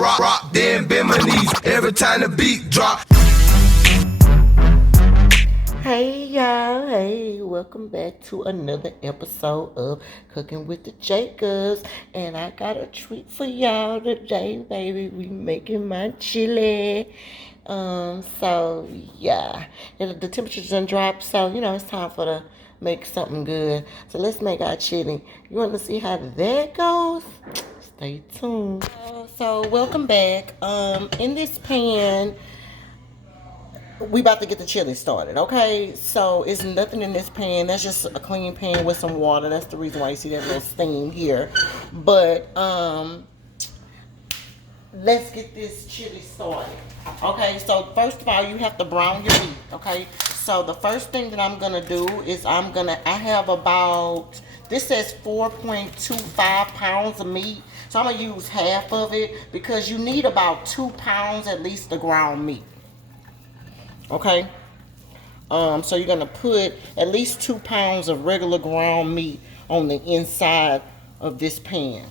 rock, then bend my knees every time the beat drop. Hey y'all, hey, welcome back to another episode of Cooking with the Jacobs. And I got a treat for y'all today, baby. We making my chili. So yeah, the temperatures done dropped, so it's time for the make something good. So let's make our chili. You want to see how that goes? Stay tuned. So welcome back. In this pan, we about to get the chili started, okay? So it's nothing in this pan. That's just a clean pan with some water. That's the reason why you see that little steam here. But let's get this chili started. Okay, so first of all, you have to brown your meat, okay? So the first thing that I'm gonna do is I have about, this says 4.25 pounds of meat. So I'm gonna use half of it because you need about 2 pounds at least of ground meat. Okay, so you're gonna put at least 2 pounds of regular ground meat on the inside of this pan,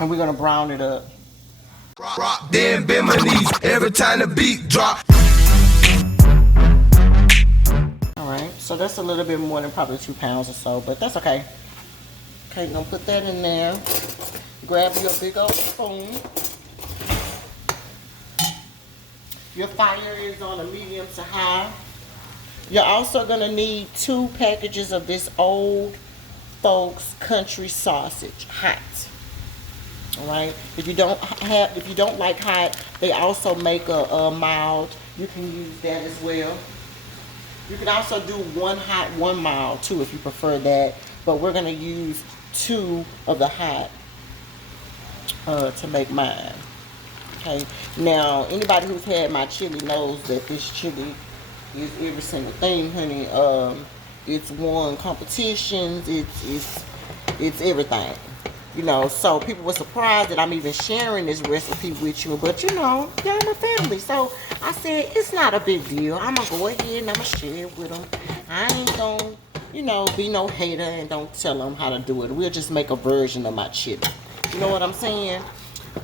and we're gonna brown it up. Rock, then bend my knees every time the beat drop. All right, so that's a little bit more than probably 2 pounds or so, but that's okay. Okay, you're gonna put that in there. Grab your big old spoon. Your fire is on a medium to high. You're also gonna need 2 packages of this old folks country sausage, hot. All right. If you don't like hot, they also make a mild. You can use that as well. You can also do 1 hot, 1 mild too if you prefer that. But we're gonna use 2 of the hot to make mine. Okay. Now, anybody who's had my chili knows that this chili is every single thing, honey. It's won competitions. It's everything. So people were surprised that I'm even sharing this recipe with you. But y'all my family. So I said it's not a big deal. I'm gonna go ahead and I'm gonna share it with them. I ain't gonna, be no hater and don't tell them how to do it. We'll just make a version of my chili. You know what I'm saying?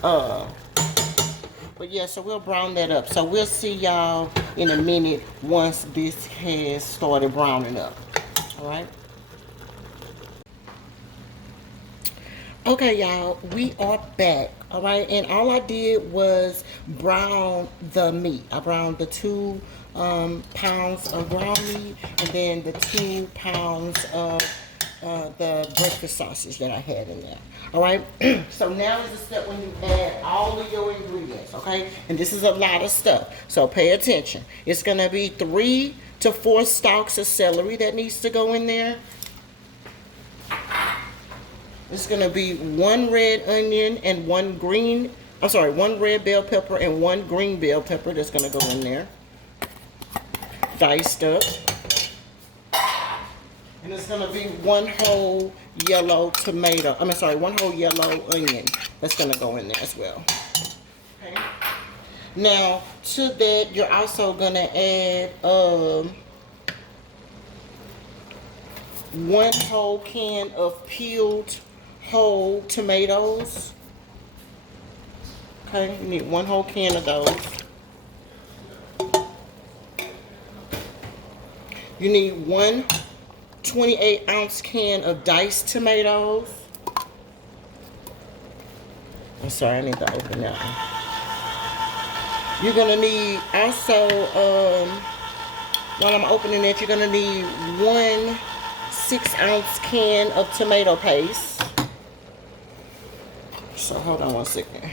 But yeah, so we'll brown that up. So we'll see y'all in a minute once this has started browning up. All right. Okay, y'all, we are back. All right, and all I did was brown the meat. I browned the 2 pounds of ground meat and then the 2 pounds of the breakfast sausage that I had in there. All right, so now is the step when you add all of your ingredients, okay? And this is a lot of stuff, so pay attention. It's gonna be 3 to 4 stalks of celery that needs to go in there. It's gonna be 1 red onion and 1 red bell pepper and 1 green bell pepper that's gonna go in there, diced up. And it's gonna be 1 whole yellow tomato. 1 whole yellow onion that's gonna go in there as well. Okay. Now to that, you're also gonna add 1 whole can of peeled whole tomatoes. Okay, you need 1 whole can of those. You need 1 28-ounce can of diced tomatoes. I'm sorry, I need to open that one. You're gonna need also, while I'm opening it, you're gonna need 1 6-ounce can of tomato paste. So hold on 1 second.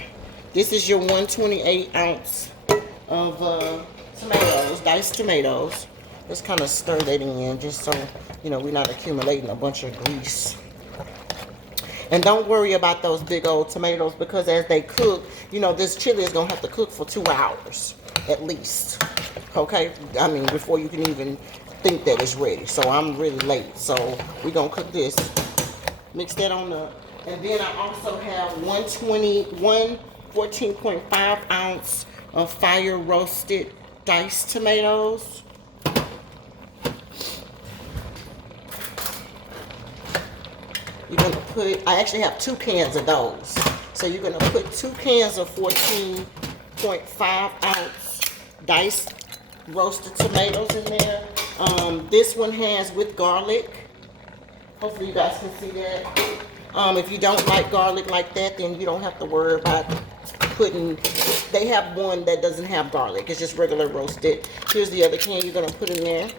This is your 1 28-ounce of tomatoes, diced tomatoes. Let's kind of stir that in just so, we're not accumulating a bunch of grease. And don't worry about those big old tomatoes because as they cook, this chili is going to have to cook for 2 hours at least. Okay? Before you can even think that it's ready. So I'm really late. So we're going to cook this. Mix that on up. And then I also have 14.5 ounce of fire roasted diced tomatoes. You're gonna put, I actually have 2 cans of those. So you're gonna put 2 cans of 14.5 ounce diced roasted tomatoes in there. This one has with garlic. Hopefully you guys can see that. If you don't like garlic like that, then you don't have to worry about putting, they have one that doesn't have garlic. It's just regular roasted. Here's the other can you're gonna put in there.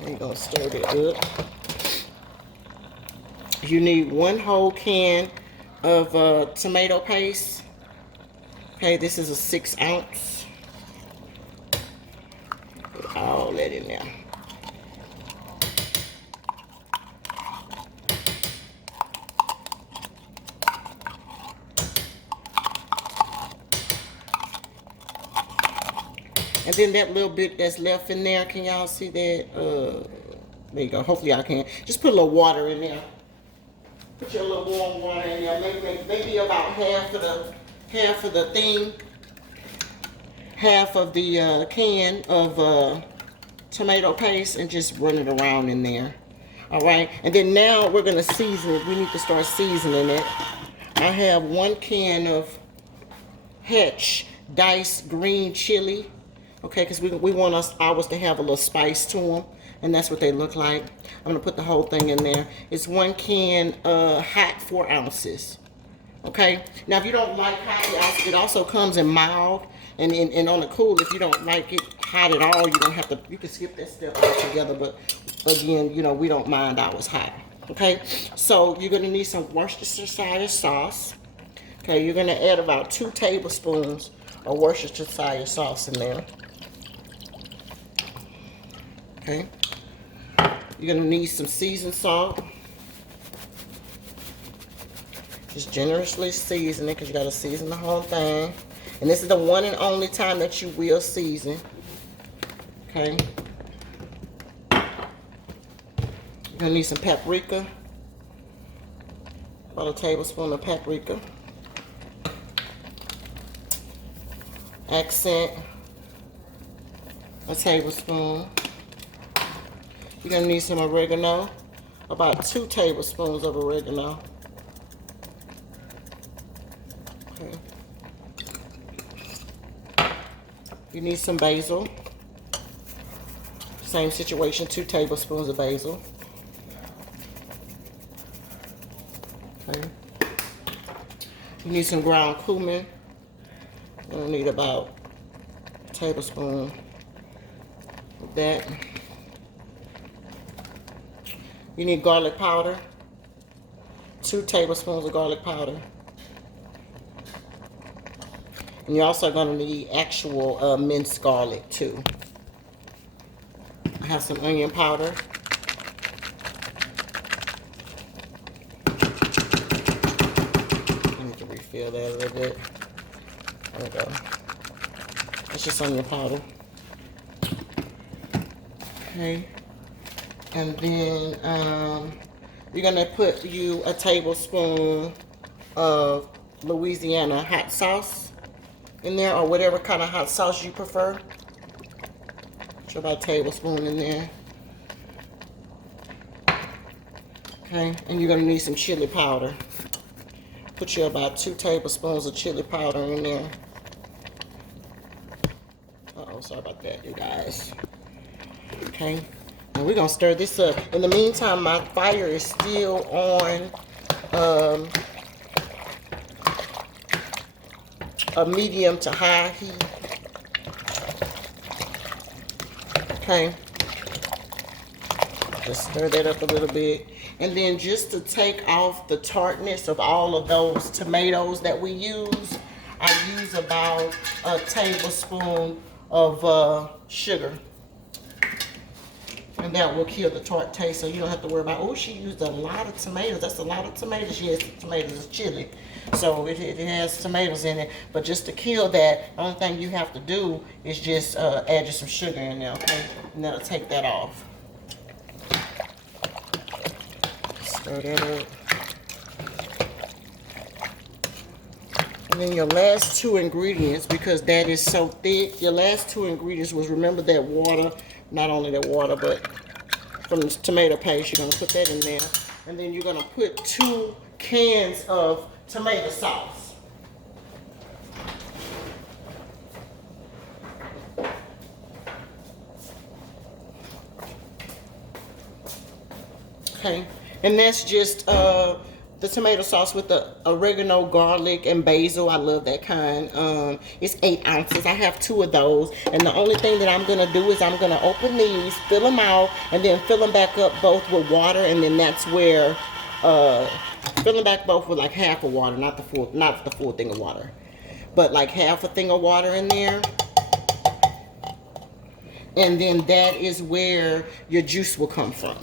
You're gonna stir it up. You need 1 whole can of tomato paste. Okay, this is a 6 ounce. Put all that in there. And then that little bit that's left in there, can y'all see that? There you go. Hopefully I can. Just put a little water in there. Put your little warm water in there. Maybe about half of the thing, half of the can of tomato paste, and just run it around in there. All right. And then now we're gonna season it. We need to start seasoning it. I have 1 can of Hatch diced green chili. Okay, because we want ours to have a little spice to them, and that's what they look like. I'm gonna put the whole thing in there. It's 1 can hot 4 ounces. Okay, now if you don't like hot, it also comes in mild, and on the cool. If you don't like it hot at all, you don't have to. You can skip that step altogether. But again, you know, we don't mind ours hot. Okay, so you're gonna need some Worcestershire sauce. Okay, you're gonna add about 2 tablespoons of Worcestershire sauce in there. Okay, you're gonna need some seasoned salt. Just generously season it, because you gotta season the whole thing. And this is the one and only time that you will season. Okay. You're gonna need some paprika. About a tablespoon of paprika. Accent, a tablespoon. You're gonna need some oregano, about 2 tablespoons of oregano. Okay. You need some basil. Same situation, 2 tablespoons of basil. Okay. You need some ground cumin. You'll need about a tablespoon of that. You need garlic powder, 2 tablespoons of garlic powder. And you're also going to need actual minced garlic too. I have some onion powder. I need to refill that a little bit. There we go. It's just onion powder. Okay. And then you're gonna put you a tablespoon of Louisiana hot sauce in there, or whatever kind of hot sauce you prefer. Put about a tablespoon in there. Okay, and you're gonna need some chili powder. Put you about 2 tablespoons of chili powder in there. Uh-oh, sorry about that, you guys. Okay. And we're gonna stir this up. In the meantime, my fire is still on a medium to high heat. Okay. Just stir that up a little bit. And then just to take off the tartness of all of those tomatoes that we use, I use about a tablespoon of sugar. And that will kill the tart taste, so you don't have to worry about, oh, she used a lot of tomatoes. That's a lot of tomatoes. Yes, tomatoes is chili. So it has tomatoes in it. But just to kill that, the only thing you have to do is just add just some sugar in there, okay? And that'll take that off. Stir that up. And then your last 2 ingredients, because that is so thick, your last 2 ingredients was, remember that water, not only that water, but from the tomato paste. You're gonna put that in there. And then you're gonna put 2 cans of tomato sauce. Okay, and that's just the tomato sauce with the oregano, garlic, and basil. I love that kind. It's 8 ounces. I have 2 of those. And the only thing that I'm going to do is I'm going to open these, fill them out, and then fill them back up both with water. And then that's where, fill them back both with like half of water, not the full thing of water. But like half a thing of water in there. And then that is where your juice will come from.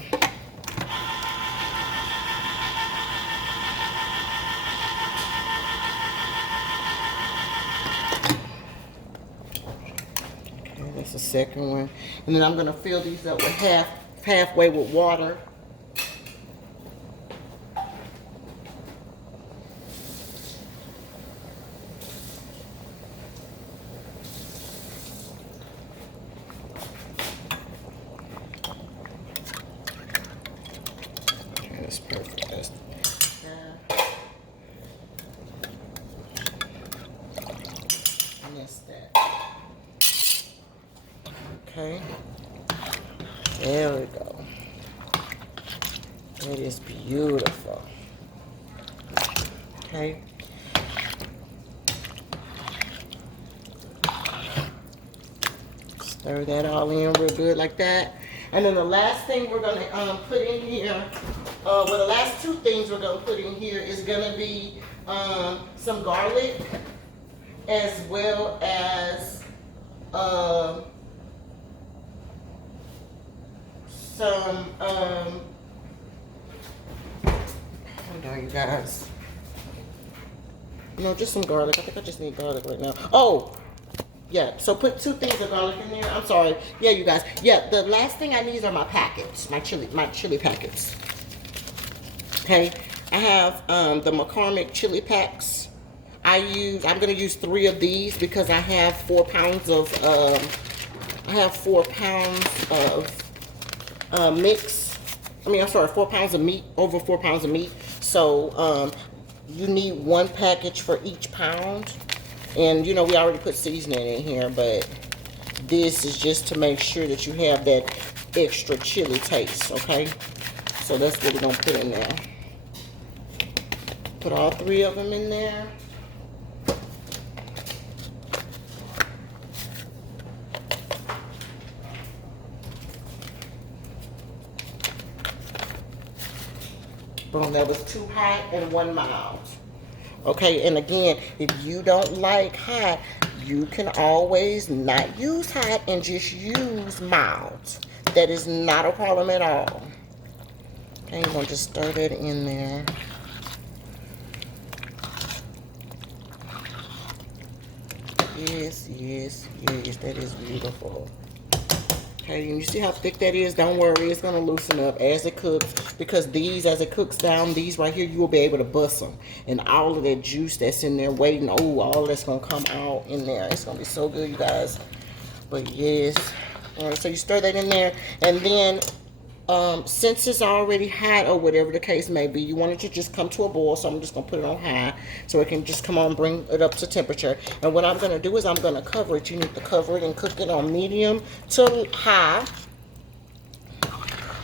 That's the second one. And then I'm going to fill these up with halfway with water. Okay, that's perfect. That's and that's that. Okay, there we go. It is beautiful. Okay. Stir that all in real good like that. And then the last thing we're going to put in here, well, the last 2 things we're going to put in here is going to be some garlic as well as some, hold on, you guys. No, just some garlic. I think I just need garlic right now. Oh, yeah. So put 2 things of garlic in there. I'm sorry. Yeah, you guys. Yeah, the last thing I need are my packets, my chili packets. Okay, I have the McCormick chili packs. I'm gonna use 3 of these because I have 4 pounds of mix. I mean, I'm sorry, 4 pounds of meat, over 4 pounds of meat. So you need 1 package for each pound. And you know, we already put seasoning in here, but this is just to make sure that you have that extra chili taste, okay? So that's what we're gonna put in there. Put all 3 of them in there. Boom, that was 2 hot and 1 mild. Okay, and again, if you don't like hot, you can always not use hot and just use mild. That is not a problem at all. Okay, you're gonna just stir that in there. Yes, yes, yes, that is beautiful. Okay, and you see how thick that is? Don't worry, it's gonna loosen up as it cooks, because these, as it cooks down, these right here, you will be able to bust them. And all of that juice that's in there waiting, oh, all that's gonna come out in there. It's gonna be so good, you guys. But yes, all right, so you stir that in there, and then since it's already hot or whatever the case may be, you want it to just come to a boil. So I'm just gonna put it on high so it can just come on, bring it up to temperature. And what I'm gonna do is I'm gonna cover it. You need to cover it and cook it on medium to high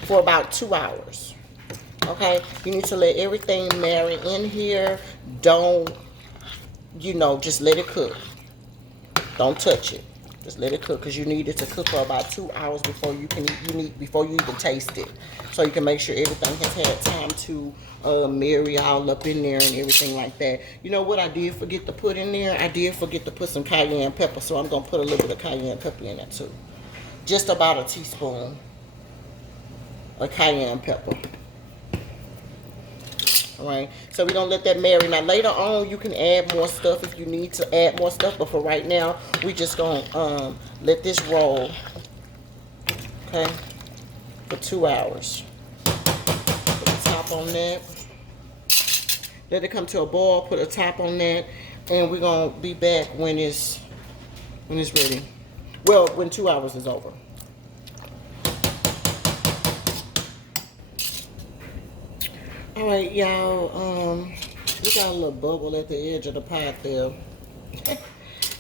for about 2 hours. Okay, you need to let everything marry in here. Don't, you know, just let it cook. Don't touch it. Just let it cook, because you need it to cook for about 2 hours before you even taste it. So you can make sure everything has had time to marry all up in there and everything like that. You know what I did forget to put in there? I did forget to put some cayenne pepper, so I'm going to put a little bit of cayenne pepper in there too. Just about a teaspoon of cayenne pepper. Alright, so we're going to let that marry. Now later on you can add more stuff if you need to add more stuff, but for right now we just going to let this roll, okay, for 2 hours. Put a top on that. Let it come to a boil, put a top on that, and we're going to be back when it's ready. Well, when 2 hours is over. All right, y'all. We got a little bubble at the edge of the pot there.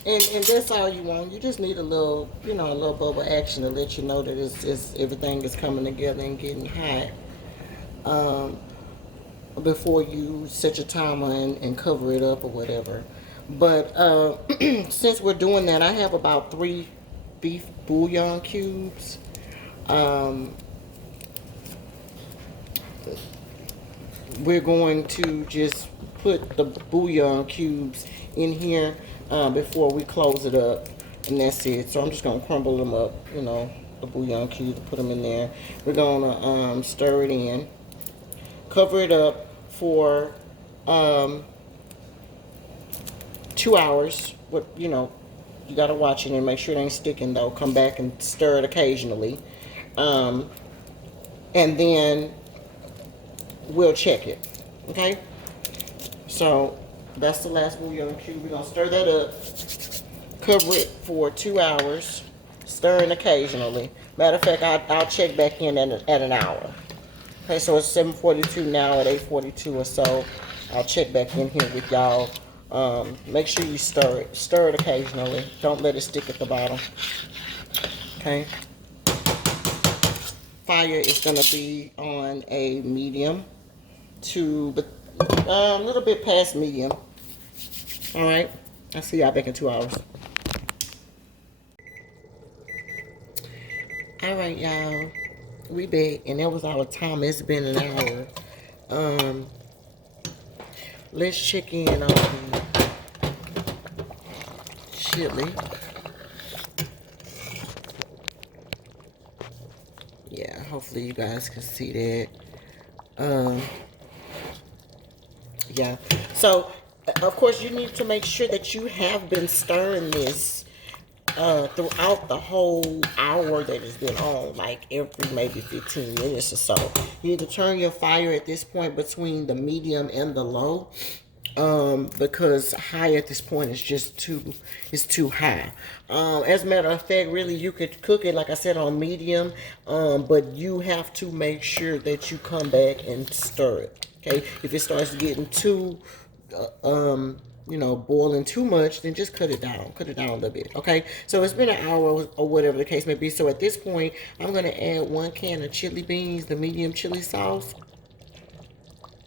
And that's all you want. You just need a little, a little bubble action to let you know that it's everything is coming together and getting hot. Um, Before you set your timer and cover it up or whatever. But since we're doing that, I have about 3 beef bouillon cubes. Um, we're going to just put the bouillon cubes in here before we close it up, and that's it. So I'm just gonna crumble them up, the bouillon cubes, put them in there. We're gonna stir it in, cover it up for um, 2 hours. You gotta watch it and make sure it ain't sticking though. Come back and stir it occasionally, um, and then we'll check it. Okay. So that's the last bouillon cube. We're gonna stir that up, cover it for 2 hours, stirring occasionally. Matter of fact, I'll check back in at an hour. Okay, so it's 7:42 now. At 8:42 or so, I'll check back in here with y'all. Make sure you stir it. Stir it occasionally. Don't let it stick at the bottom. Okay. Fire is gonna be on a medium to a little bit past medium. All right. I'll see y'all back in 2 hours. All right, y'all. We back, and that was our time. It's been an hour. Let's check in on the chili. Yeah, hopefully you guys can see that. Yeah. So, of course, you need to make sure that you have been stirring this throughout the whole hour that it's been on, like every maybe 15 minutes or so. You need to turn your fire at this point between the medium and the low, because high at this point is just too high. As a matter of fact, really you could cook it like I said on medium, but you have to make sure that you come back and stir it. Okay, if it starts getting too boiling too much, then just cut it down a little bit. Okay, so it's been an hour or whatever the case may be. So at this point, I'm going to add 1 can of chili beans, the medium chili sauce.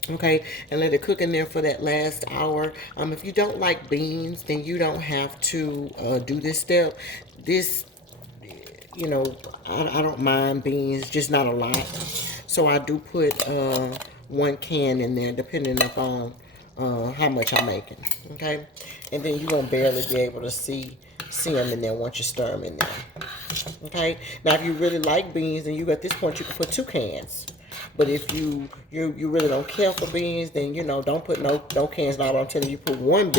Okay, and let it cook in there for that last hour. If you don't like beans, then you don't have to do this step. This, I don't mind beans, just not a lot. So I do put 1 can in there, depending upon how much I'm making. Okay, and then you won't barely be able to see them in there once you stir them in there. Okay, now if you really like beans, then at this point you can put 2 cans. But if you really don't care for beans, then don't put no cans. Now I'm telling you, put 1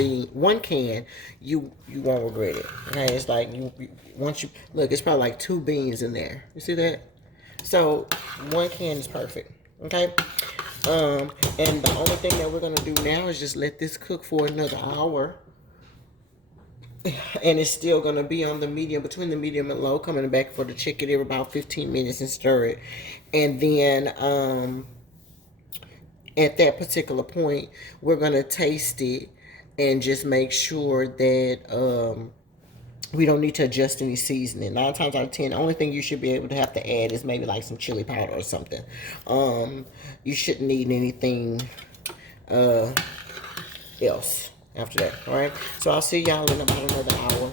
can, you won't regret it. Okay, it's like once you look, it's probably like 2 beans in there. You see that? So 1 can is perfect. Okay. And the only thing that we're gonna do now is just let this cook for another hour. And it's still gonna be on the medium, between the medium and low, coming back for the chicken every about 15 minutes and stir it. And then at that particular point, we're gonna taste it and just make sure that we don't need to adjust any seasoning. 9 times out of 10, the only thing you should be able to have to add is maybe like some chili powder or something. You shouldn't need anything else after that. All right. So I'll see y'all in about another hour.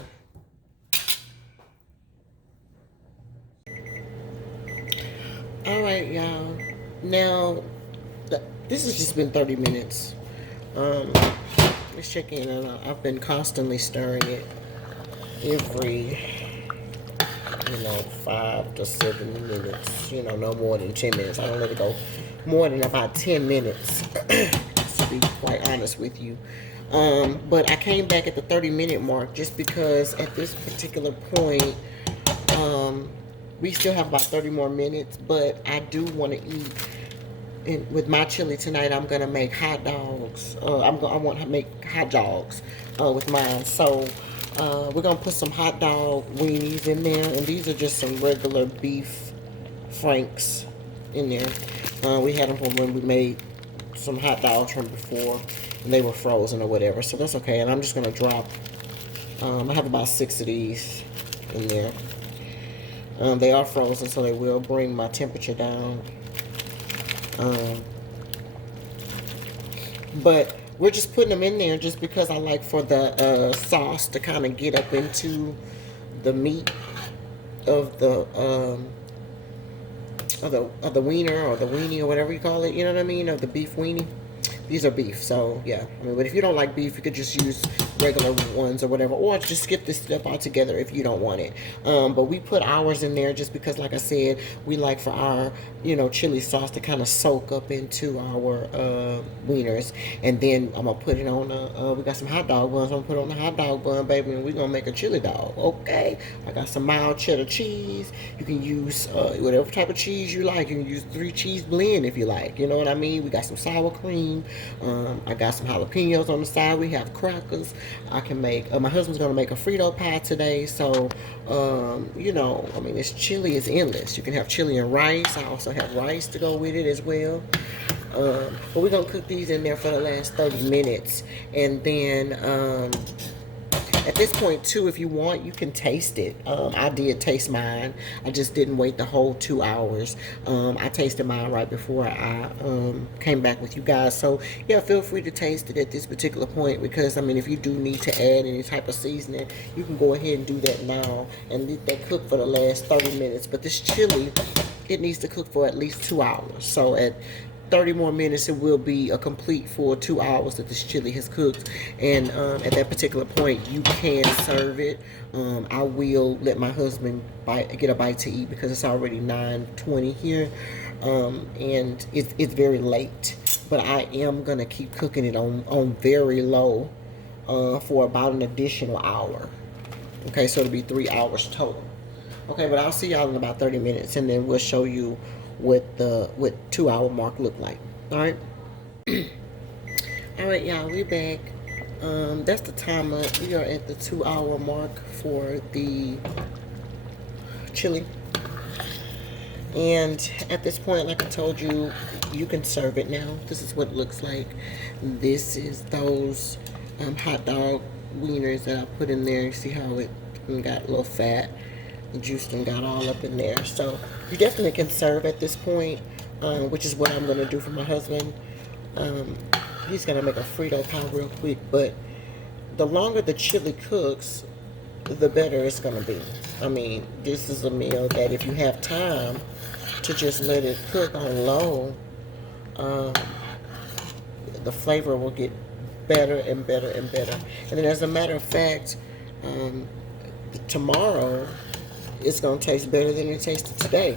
All right, y'all. Now, this has just been 30 minutes. Let's check in. I've been constantly stirring it every 5 to 7 minutes, no more than 10 minutes. I don't let it go more than about 10 minutes, to be quite honest with you. But I came back at the 30-minute mark just because at this particular point, we still have about 30 more minutes, but I do want to eat. And with my chili tonight, I'm gonna make hot dogs. I want to make hot dogs with mine. So we're gonna put some hot dog weenies in there, and these are just some regular beef franks in there. We had them from when we made some hot dogs from before, and they were frozen or whatever, so that's okay. And I'm just gonna drop. I have about 6 of these in there. They are frozen, so they will bring my temperature down. But we're just putting them in there just because I like for the sauce to kind of get up into the meat of the wiener or the weenie or whatever you call it. You know what I mean? Of the beef weenie. These are beef, so yeah. I mean, but if you don't like beef, you could just use regular ones or whatever, or just skip this step altogether if you don't want it. But we put ours in there just because, like I said, we like for our, you know, chili sauce to kind of soak up into our wieners. And then I'm gonna put it on we got some hot dog buns. I'm gonna put it on the hot dog bun, baby, and we're gonna make a chili dog. Okay, I got some mild cheddar cheese. You can use whatever type of cheese you like. You can use 3 cheese blend if you like, you know what I mean. We got some sour cream. I got some jalapenos on the side. We have crackers. I can make, my husband's going to make a Frito pie today. So, you know, I mean, this chili is endless. You can have chili and rice. I also have rice to go with it as well. But we're going to cook these in there for the last 30 minutes. And then, at this point, too, if you want, you can taste it. I did taste mine. I just didn't wait the whole 2 hours. I tasted mine right before I came back with you guys. So, yeah, feel free to taste it at this particular point because, I mean, if you do need to add any type of seasoning, you can go ahead and do that now and let that cook for the last 30 minutes. But this chili, it needs to cook for at least 2 hours. So, at 30 more minutes, it will be a complete full 2 hours that this chili has cooked. And at that particular point, you can serve it. I will let my husband get a bite to eat because it's already 9:20 here. And it's very late. But I am going to keep cooking it on very low for about an additional hour. Okay, so it'll be 3 hours total. Okay, but I'll see y'all in about 30 minutes, and then we'll show you what 2 hour mark look like. All right. All right, y'all, we back. That's the timer. We are at the 2 hour mark for the chili. And at this point, like I told you, you can serve it now. This is what it looks like. This is those hot dog wieners that I put in there. You see how it got a little fat. The juice done got all up in there. So you definitely can serve at this point, which is what I'm going to do for my husband. He's going to make a Frito pie real quick, but the longer the chili cooks, the better it's going to be. I mean, this is a meal that if you have time to just let it cook on low, the flavor will get better and better and better. And then as a matter of fact, tomorrow, it's going to taste better than it tasted today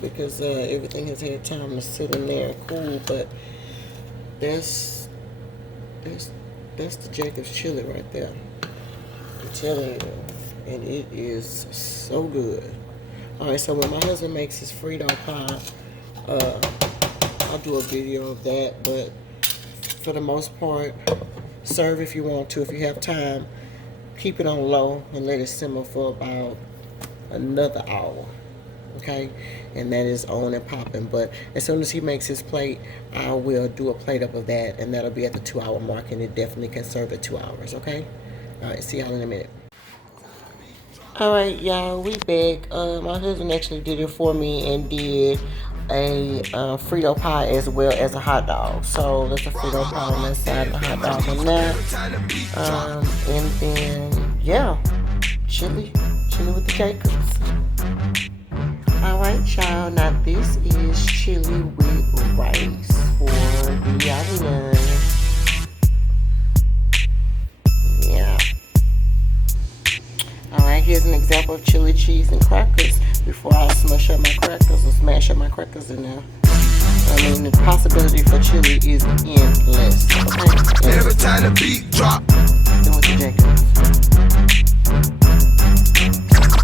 because everything has had time to sit in there and cool. But that's the Jacob's chili right there. I'm telling you, and it is so good. All right, so when my husband makes his Frito pie, I'll do a video of that. But for the most part, serve if you want to. If you have time, keep it on low and let it simmer for about another hour. Okay, and that is on and popping. But as soon as he makes his plate, I will do a plate up of that, and that'll be at the 2 hour mark, and it definitely can serve at 2 hours. Okay, all right, see y'all in a minute. All right, y'all, we back. My husband actually did it for me and did a Frito pie as well as a hot dog. So that's a Frito pie on that side, the hot dog on that. And then, yeah, chili with the Jacobs. All right, y'all. Now this is chili with rice for the audience. Yeah. All right, here's an example of chili cheese and crackers before I smash up my crackers in there. I mean, the possibility for chili is endless. Okay? Every time the beat drop. Then with the Jacobs.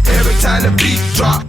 Every time the beat drop.